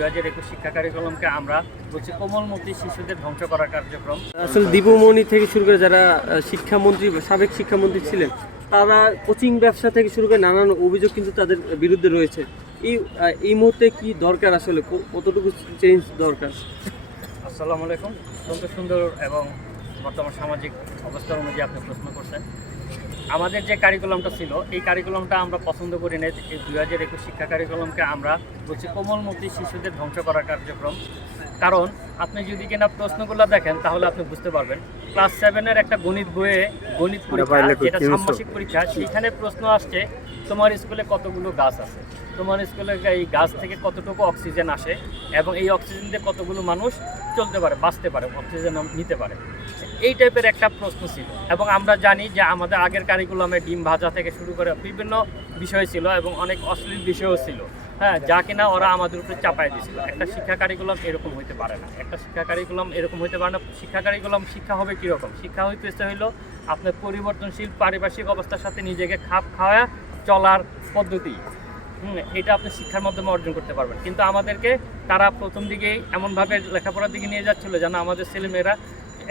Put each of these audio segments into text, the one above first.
দুই হাজার একুশ শিক্ষা কারিকুলামকে আমরা বলছি কোমলমতি শিশুদের ধ্বংস করার কার্যক্রম। আসলে দীপুমণি থেকে শুরু করে যারা শিক্ষামন্ত্রী সাবেক শিক্ষামন্ত্রী ছিলেন তারা কোচিং ব্যবসা থেকে শুরু করে নানান অভিযোগ কিন্তু তাদের বিরুদ্ধে রয়েছে। এই এই মুহূর্তে কি দরকার আসলে? কতটুকু চেঞ্জ দরকার? আসসালামু আলাইকুম। অত্যন্ত সুন্দর এবং বর্তমান সামাজিক অবস্থার অনুযায়ী আপনি প্রশ্ন করছেন। আমাদের যে কারিকুলামটা ছিল এই কারিকুলামটা আমরা পছন্দ করি না এই দুই হাজার একুশ শিক্ষা কারিকুলামকে আমরা বলছি কোমলমতি শিশুদের ধ্বংস করার কার্যক্রম। কারণ আপনি যদি কিনা প্রশ্নগুলো দেখেন তাহলে আপনি বুঝতে পারবেন। ক্লাস সেভেনের একটা গণিত বইয়ে গণিত পরীক্ষা যেটা সাম্মাসিক পরীক্ষা সেখানে প্রশ্ন আসছে তোমার স্কুলে কতগুলো গাছ আছে? তোমার স্কুলে এই গাছ থেকে কতটুকু অক্সিজেন আসে এবং এই অক্সিজেন দিয়ে কতগুলো মানুষ চলতে পারে, বাঁচতে পারে, অক্সিজেন নিতে পারে? এই টাইপের একটা প্রশ্ন ছিল এবং আমরা জানি যে আমাদের আগের কারিকুলামে ডিম ভাজা থেকে শুরু করে বিভিন্ন বিষয় ছিল এবং অনেক অশ্লীল বিষয়ও ছিল। হ্যাঁ যা কিনা ওরা আমাদের উপরে চাপাই দিয়েছিল একটা শিক্ষা কারিকুলাম এরকম হইতে পারে না। একটা শিক্ষা কারিকুলাম এরকম হইতে পারে না। শিক্ষা কারিকুলাম শিক্ষা হবে কীরকম? শিক্ষা হইতেছে হইল আপনার পরিবর্তনশীল পারিপার্শ্বিক অবস্থার সাথে নিজেকে খাপ খাওয়া চলার পদ্ধতি। হুম, এটা আপনি শিক্ষার মাধ্যমে অর্জন করতে পারবেন। কিন্তু আমাদেরকে তারা প্রথম দিকেই এমনভাবে লেখাপড়ার দিকে নিয়ে যাচ্ছিল যেন আমাদের ছেলেমেয়েরা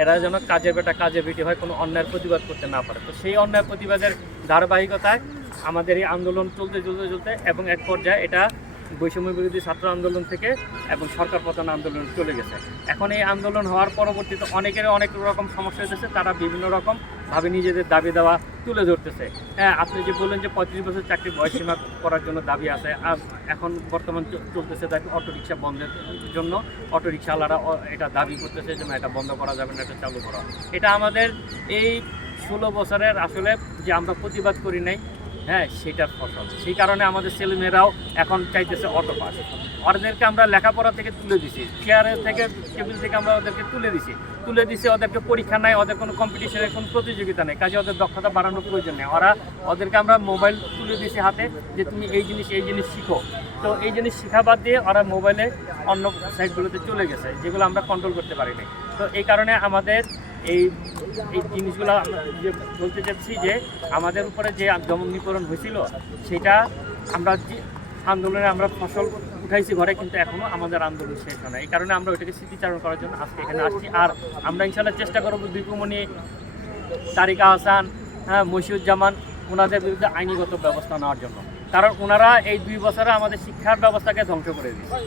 এরা যেন কাজের বেটা কাজে বেটি হয় কোনো অন্যায়ের প্রতিবাদ করতে না পারে। তো সেই অন্যায় প্রতিবাদের ধারাবাহিকতায় আমাদের এই আন্দোলন চলতে চলতে চলতে এবং এক পর্যায়ে এটা বৈষম্য বিরোধী ছাত্র আন্দোলন থেকে এবং সরকার পতন আন্দোলন চলে গেছে। এখন এই আন্দোলন হওয়ার পরবর্তীতে অনেকের অনেক রকম সমস্যা হতেছে তারা বিভিন্ন রকম ভাবে নিজেদের দাবি দেওয়া তুলে ধরতেছে। হ্যাঁ আপনি যে বললেন যে পঁয়ত্রিশ বছর চাকরি বয়সীমা করার জন্য দাবি আছে, আর এখন বর্তমান চলতেছে দাবি অটোরিকশা বন্ধের জন্য অটোরিকশাওয়ালারা এটা দাবি করতেছে যে এটা বন্ধ করা যাবে না, এটা চালু করা। এটা আমাদের এই ষোলো বছরের আসলে যে আমরা প্রতিবাদ করি নাই হ্যাঁ সেটার ফসল। সেই কারণে আমাদের ছেলেমেয়েরাও এখন চাইতেছে অটো পাস ওদেরকে আমরা লেখাপড়া থেকে তুলে দিছি চেয়ারের থেকে টেবিল থেকে আমরা ওদেরকে তুলে দিছি। তুলে দিছি, ওদেরকে পরীক্ষা নাই, ওদের কোনো কম্পিটিশনের কোনো প্রতিযোগিতা নেই। কাজে ওদের দক্ষতা বাড়ানোর প্রয়োজন নেই। ওরা, ওদেরকে আমরা মোবাইল তুলে দিছি হাতে যে তুমি এই জিনিস এই জিনিস শিখো। তো এই জিনিস শেখা বাদ দিয়ে ওরা মোবাইলে অন্য সাইটগুলোতে চলে গেছে, যেগুলো আমরা কন্ট্রোল করতে পারি নাই তো এই কারণে আমাদের এই এই জিনিসগুলো যে বলতে চাচ্ছি যে আমাদের উপরে যে দমনীকরণ হয়েছিল, সেটা আমরা আন্দোলনে আমরা ফসল উঠাইছি ঘরে, কিন্তু এখনও আমাদের আন্দোলন শেষ হয় না। এই কারণে আমরা ওইটাকে স্মৃতিচারণ করার জন্য আজকে এখানে আসছি। আর আমরা ইনশাল্লাহ চেষ্টা করব দীপুমণি তারিকা হাসান হ্যাঁ মশিউজ্জামান, ওনাদের বিরুদ্ধে আইনিগত ব্যবস্থা নেওয়ার জন্য। কারণ ওনারা এই দুই বছরে আমাদের শিক্ষার ব্যবস্থাকে ধ্বংস করে দিয়েছে।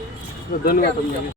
ধন্যবাদ